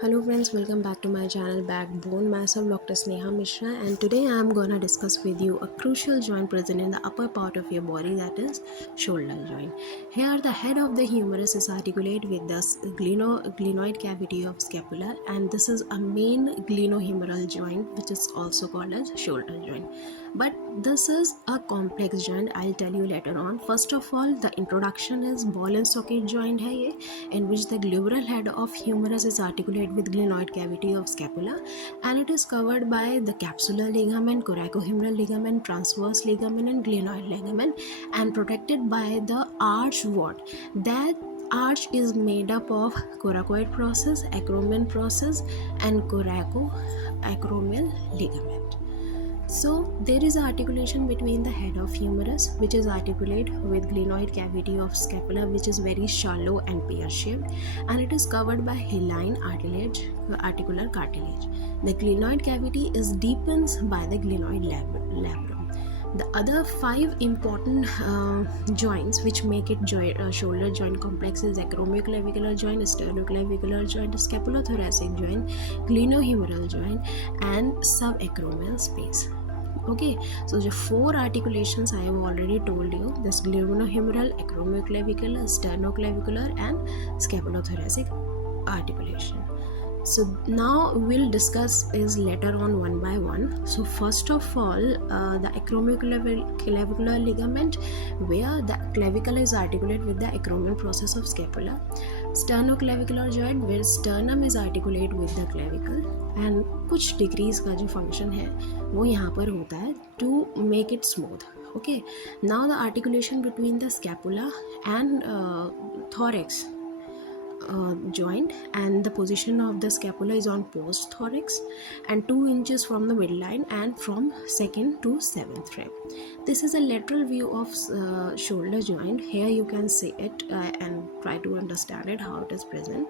Hello friends, welcome back to my channel Backbone. Myself Dr. Sneha Mishra, and today I am gonna discuss with you a crucial joint present in the upper part of your body, that is shoulder joint. Here the head of the humerus is articulate with the glenoid cavity of scapula, and this is a main glenohumeral joint which is also called as shoulder joint. But this is a complex joint, I'll tell you later on. First of all, the introduction is ball and socket joint hai ye, in which the gluteal head of humerus is articulated with glenoid cavity of scapula, and it is covered by the capsular ligament, coracohumeral ligament, transverse ligament and glenoid ligament, and protected by the arch ward. That arch is made up of coracoid process, acromion process and coracoacromial ligament. So there is an articulation between the head of humerus, which is articulate with glenoid cavity of scapula, which is very shallow and pear-shaped, and it is covered by hyaline articular cartilage. The glenoid cavity is deepened by the glenoid labrum. The other 5 important joints which make it shoulder joint complex is acromioclavicular joint, sternoclavicular joint, scapulothoracic joint, glenohumeral joint and subacromial space. Okay, so the 4 articulations I have already told you: this glenohumeral, acromioclavicular, sternoclavicular and scapulothoracic articulation. So now we'll discuss is later on one by one. So first of all, the acromioclavicular ligament, where the clavicle is articulate with the acromion process of scapula. Sternoclavicular joint, where sternum is articulate with the clavicle, and कुछ decrease का जो function है वो यहाँ पर होता है to make it smooth. Okay, now the articulation between the scapula and thorax joint, and the position of the scapula is on post thorax and 2 inches from the midline and from 2nd to 7th rib. This is a lateral view of shoulder joint. Here you can see it and try to understand it, how it is present.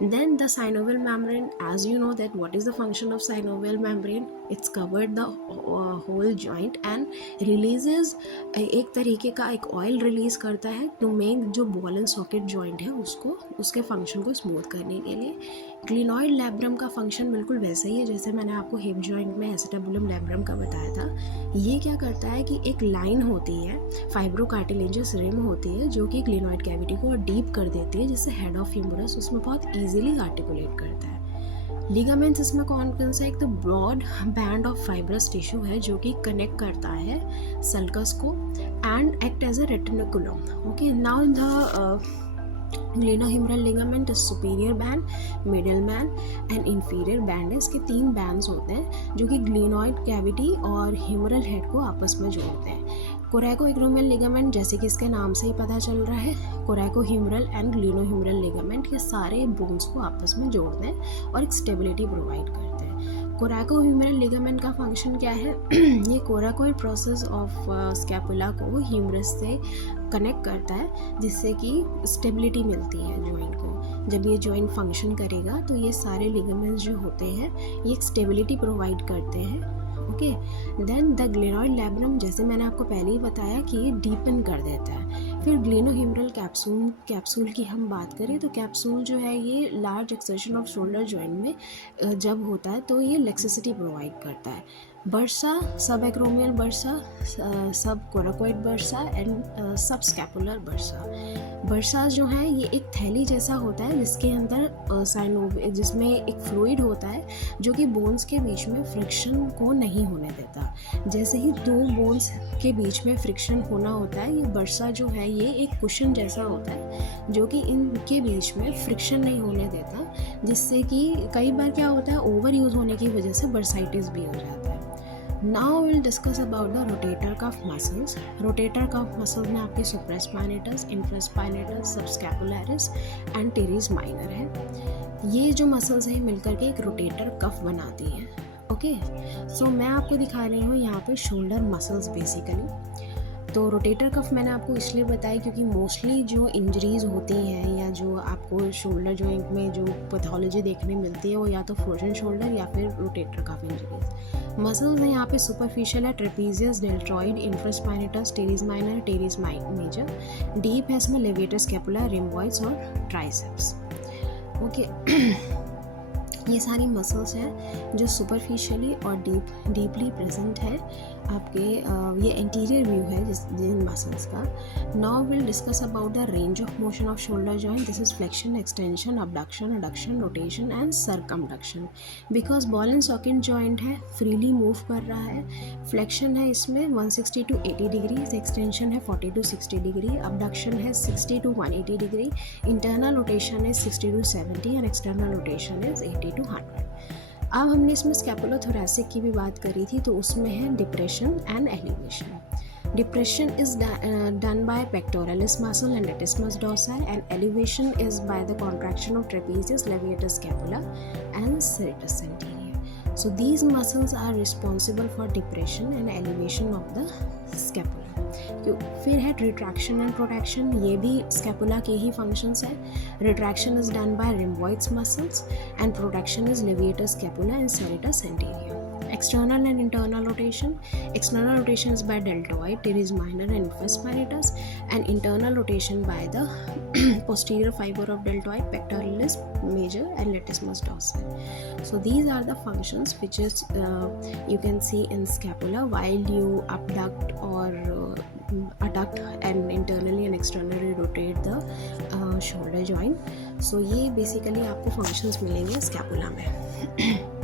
Then the synovial membrane, as you know that what is the function of synovial membrane, it's covered the whole joint and releases एक तरीके का एक oil release करता है to make जो ball and socket joint है उसको, उसके फंक्शन को स्मूथ करने के लिए. ग्लिनॉइड लैब्रम का फंक्शन बिल्कुल वैसा ही है जैसे मैंने आपको हिप जॉइंट में एसिटाबुलम लैब्रम का बताया था. ये क्या करता है कि एक लाइन होती है, फाइब्रोकार्टिलेजस रिम होती है जो कि ग्लिनॉइड कैविटी को डीप कर देती है, जिससे हेड ऑफ ह्यूमरस उसमें बहुत ईजिली आर्टिकुलेट करता है. लिगामेंट्स इसमें कौन से, एक तो broad band of fibrous tissue है जो कि कनेक्ट करता है सल्कस को and act as a retinaculum. Okay, now the glenohumeral ligament is superior band, middle band and inferior band है. इसके 3 बैंड्स होते हैं जो कि ग्लिनॉइड कैविटी और ह्यूमरल हेड को आपस में जोड़ते हैं. कोरैकोएक्रोमियल लिगामेंट, जैसे कि इसके नाम से ही पता चल रहा है, कोरैकोह्यूमरल एंड ग्लिनोह्यूमरल लिगामेंट, ये सारे बोन्स को आपस में जोड़ते हैं और एक स्टेबिलिटी प्रोवाइड करते हैं. कोरैकोह्यूमरल लिगामेंट का फंक्शन क्या है? ये कोरैकोइड प्रोसेस ऑफ स्कैपुला को ह्यूमरस से कनेक्ट करता है, जिससे कि स्टेबिलिटी मिलती है जॉइंट को. जब ये जॉइंट फंक्शन करेगा तो ये सारे लिगामेंट्स जो होते हैं ये एक स्टेबिलिटी प्रोवाइड करते हैं. Okay, then the glenoid labrum, जैसे मैंने आपको पहले ही बताया कि ये डीपन कर देता है. फिर ग्लिनोह्यूमरल कैप्सूल की हम बात करें तो कैप्सूल जो है ये large exertion off shoulder joint में जब होता है तो ये लेक्सिसिटी प्रोवाइड करता है. बर्सा, सब एक्रोमियल बर्सा, सब कोराकोइड बर्सा एंड सब स्कैपुलर बर्सा. बर्सा जो है ये एक थैली जैसा होता है जिसके अंदर जिसमें एक फ्लूइड होता है जो कि बोन्स के बीच में फ्रिक्शन को नहीं होने देता. जैसे ही 2 बोन्स के बीच में फ्रिक्शन होना होता है, ये बर्सा जो है ये एक कुशन जैसा होता है जो कि इनके बीच में फ्रिक्शन नहीं होने देता, जिससे कि कई बार क्या होता है, ओवर यूज़ होने की वजह से बर्साइटिस भी हो जाता है. Now we'll discuss about the rotator cuff muscles. Rotator cuff muscle में आपके supraspinatus, infraspinatus, subscapularis and teres minor है. ये जो मसल्स हैं मिलकर के एक रोटेटर कफ बनाती हैं. ओके, सो मैं आपको दिखा रही हूँ यहाँ पे शोल्डर मसल्स बेसिकली. तो रोटेटर कफ मैंने आपको इसलिए बताया क्योंकि मोस्टली जो इंजरीज़ होती हैं या जो आपको शोल्डर जॉइंट में जो पैथोलॉजी देखने मिलती है वो या तो फ्रोजन शोल्डर या फिर रोटेटर कफ इंजरीज. मसल्स हैं यहाँ पे सुपरफिशियल है trapezius, deltoid, infraspinatus, teres minor, teres major. Deep है इसमें लेवेटर स्कैपुला, रिम्बॉइड्स और ट्राइसेप्स. ओके, ये सारी मसल्स हैं जो सुपरफिशियली और डीपली प्रेजेंट है आपके ये एंटीरियर व्यू है जिन मसल्स का. Now will discuss about the range of motion off shoulder joint. This is flexion, extension, abduction, adduction, rotation and circumduction. Because ball and socket joint है, freely move कर रहा है. Flexion है इसमें 160 to 80 degree, extension है 40 to 60 degree, abduction है 60 to 180 degree, internal rotation है 60 to 70 and external rotation is 80 to 100. अब हमने इसमें स्कैपुलोथोरैसिक की भी बात करी थी, तो उसमें है depression and elevation. Depression is done by pectoralis muscle and latissimus dorsi, and elevation is by the contraction of trapezius, levator scapula and serratus anterior. So these muscles are responsible for depression and elevation of the scapula. फिर है retraction and protection. ये भी scapula के ही functions है. Retraction is done by rhomboids muscles and protection is levator scapula and serratus anterior. External and internal rotation. External rotation is by deltoid, teres minor and infus spinatus, and internal rotation by the posterior fiber of deltoid, pectoralis major and latissimus dorsi. So these are the functions which is you can see in scapula while you abduct or adduct and internally and externally rotate the shoulder joint. So ये basically आपको functions मिलेंगे scapula में.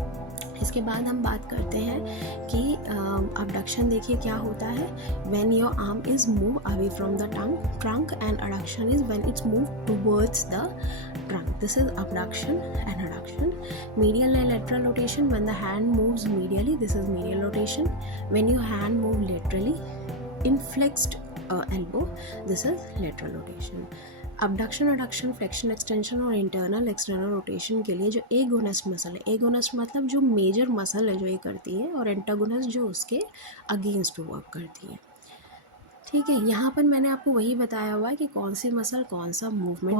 इसके बाद हम बात करते हैं कि अबडक्शन देखिए क्या होता है. When your arm is move away from the trunk and adduction is when it's move towards the trunk. This is abduction and adduction. Medial and lateral rotation. When the hand moves medially, this is medial rotation. When your hand move laterally in flexed elbow, this is lateral rotation. Abduction, adduction, flexion, extension और internal external rotation के लिए जो एगोनस muscle है, एगोनस मतलब जो major muscle है जो ये करती है, और एंटागोनस जो उसके अगेंस्ट वर्क करती है. ठीक है, यहाँ पर मैंने आपको वही बताया हुआ है कि कौन सी मसल कौन सा मूवमेंट